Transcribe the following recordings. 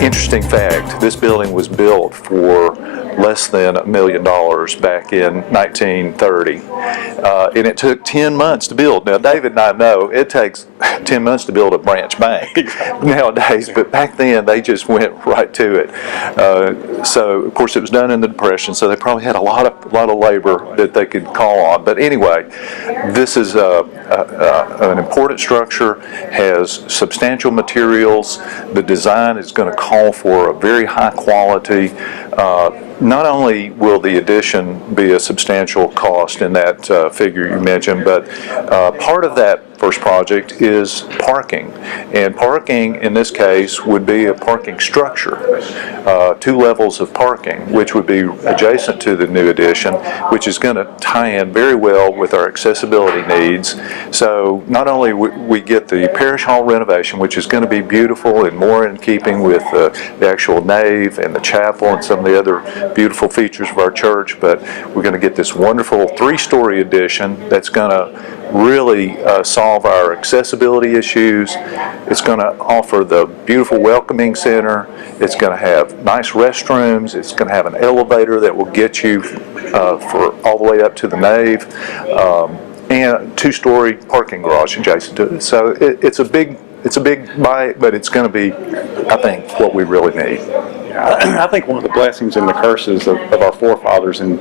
Interesting fact, this building was built for less than $1 million back in 1930. And it took 10 months to build. Now, David and I know it takes 10 months to build a branch bank nowadays, but back then they just went right to it. So, of course, it was done in the Depression, so they probably had a lot of labor that they could call on. But anyway, this is an important structure, has substantial materials. The design is going to call for a very high quality. Not only will the addition be a substantial cost in that figure you mentioned, but part of that first project is parking. And parking in this case would be a parking structure, 2 levels of parking, which would be adjacent to the new addition, which is going to tie in very well with our accessibility needs. So not only we get the parish hall renovation, which is going to be beautiful and more in keeping with the actual nave and the chapel and some of the other beautiful features of our church, but we're going to get this wonderful 3-story addition that's going to really solve our accessibility issues. It's going to offer the beautiful welcoming center. It's going to have nice restrooms. It's going to have an elevator that will get you for all the way up to the nave, and a 2-story parking garage adjacent to it. So it's a big buy, but it's going to be, I think, what we really need. I think one of the blessings and the curses of our forefathers in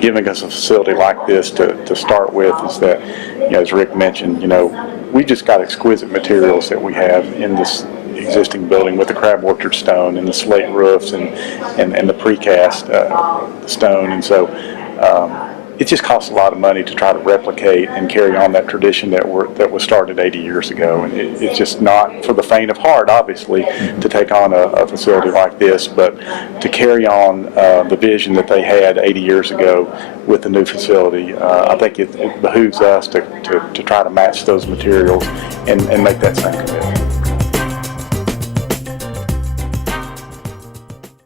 giving us a facility like this to start with is that, as Rick mentioned, we just got exquisite materials that we have in this existing building with the crab orchard stone and the slate roofs and the precast stone, and so it just costs a lot of money to try to replicate and carry on that tradition that was started 80 years ago. And it's just not for the faint of heart, obviously, to take on a facility like this, but to carry on the vision that they had 80 years ago with the new facility. I think it behooves us to try to match those materials and make that same commitment.